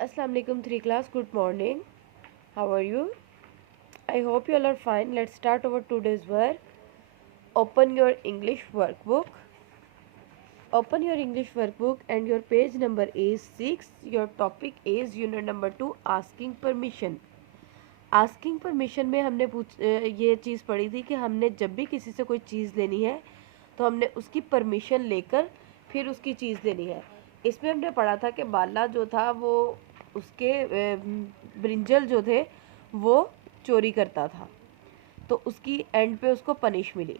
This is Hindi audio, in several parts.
Assalamu alaikum 3 class, good morning. How are you? I hope you all are fine. Let's start our today's work. Open your English workbook. Open your English workbook and your page number is 6. Your topic is unit number 2, asking permission. Asking permission में हमने ये चीज़ पढ़ी थी कि हमने जब भी किसी से कोई चीज़ लेनी है तो हमने उसकी परमिशन लेकर फिर उसकी चीज़ लेनी है। इसमें हमने पढ़ा था कि बाला जो था वो उसके ब्रिंजल जो थे वो चोरी करता था, तो उसकी एंड पे उसको पनिश मिली।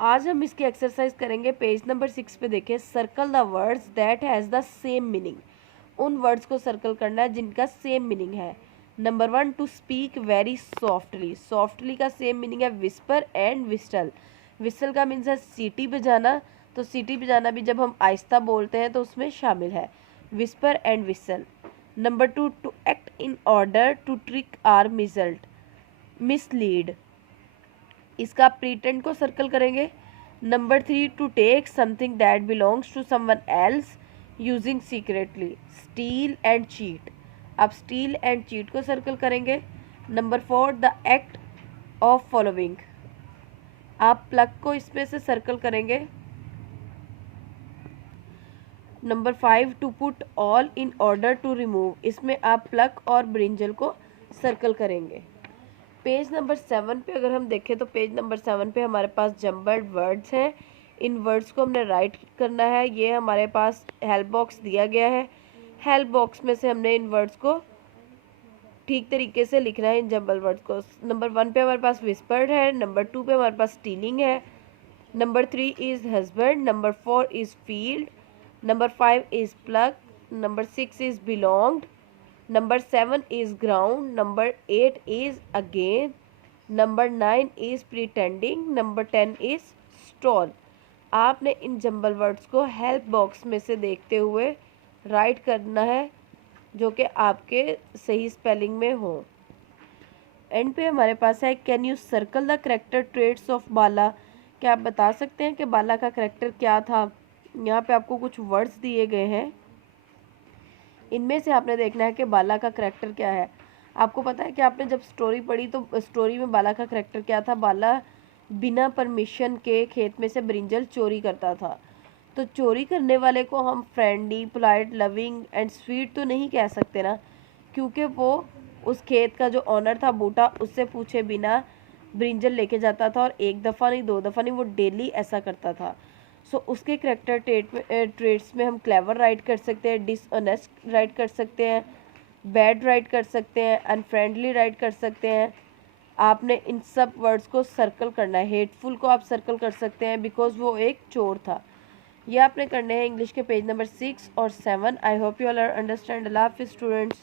आज हम इसकी एक्सरसाइज करेंगे। पेज नंबर 6 पे देखें, circle the words that has the same meaning. उन वर्ड्स को सर्कल करना है जिनका सेम मीनिंग है। Number 1, to speak very softly. Softly का सेम मीनिंग है विस्पर एंड विस्टल। विस्टल का मीन्स है सीटी बजाना, तो सीटी बजाना भी जब हम आहिस्ता बोलते हैं तो उसमें शामिल है whisper and whistle. Number 2, to act in order to trick or mislead. इसका प्रीटेंड को सर्कल करेंगे। Number 3, to take something that belongs to someone else using secretly, steal and cheat. आप स्टील एंड चीट को सर्कल करेंगे। Number 4, the act of following. आप प्लग को इसमें से सर्कल करेंगे। Number 5, to put all in order to remove. इसमें आप प्लग और ब्रिंजल को सर्कल करेंगे। पेज नंबर 7 पे अगर हम देखें तो पेज नंबर 7 पे हमारे पास जम्बल्ड वर्ड्स हैं। इन वर्ड्स को हमने राइट करना है। ये हमारे पास हेल्प बॉक्स दिया गया है। हेल्प बॉक्स में से हमने इन वर्ड्स को ठीक तरीके से लिखना है, इन जम्बल वर्ड्स को। नंबर 1 पे हमारे पास विस्पर्ड है। नंबर 2 पे हमारे पास स्टीलिंग है। Number 3 is husband. Number 4 is field. Number 5 is plug. Number 6 is belonged. Number 7 is ground. Number 8 is again. Number 9 is pretending. Number 10 is stall. आपने इन जम्बल वर्ड्स को हेल्प बॉक्स में से देखते हुए राइट करना है जो कि आपके सही स्पेलिंग में हो। एंड पे हमारे पास है, can you circle the character traits of Bala. क्या आप बता सकते हैं कि बाला का करेक्टर क्या था। यहाँ पे आपको कुछ वर्ड्स दिए गए हैं, इनमें से आपने देखना है कि बाला का करैक्टर क्या है। आपको पता है कि आपने जब स्टोरी पढ़ी तो स्टोरी में बाला का करैक्टर क्या था। बाला बिना परमिशन के खेत में से ब्रिंजल चोरी करता था। तो चोरी करने वाले को हम friendly, polite, loving and sweet तो नहीं कह सकते ना, क्योंकि वो उस खेत का जो ऑनर था बूटा, उससे पूछे बिना ब्रिंजल लेके जाता था, और एक दफ़ा नहीं, 2 दफ़ा नहीं, वो डेली ऐसा करता था। उसके करेक्टर ट्रेट्स में हम क्लेवर राइट कर सकते हैं, डिसऑनेस्ट राइट कर सकते हैं, बैड राइट कर सकते हैं, अनफ्रेंडली राइट कर सकते हैं। आपने इन सब वर्ड्स को सर्कल करना है। हेटफुल को आप सर्कल कर सकते हैं बिकॉज वो एक चोर था। ये आपने करने हैं इंग्लिश के पेज नंबर 6 और 7। I hope you all are understand. अल्लाह हाफिज़ स्टूडेंट्स।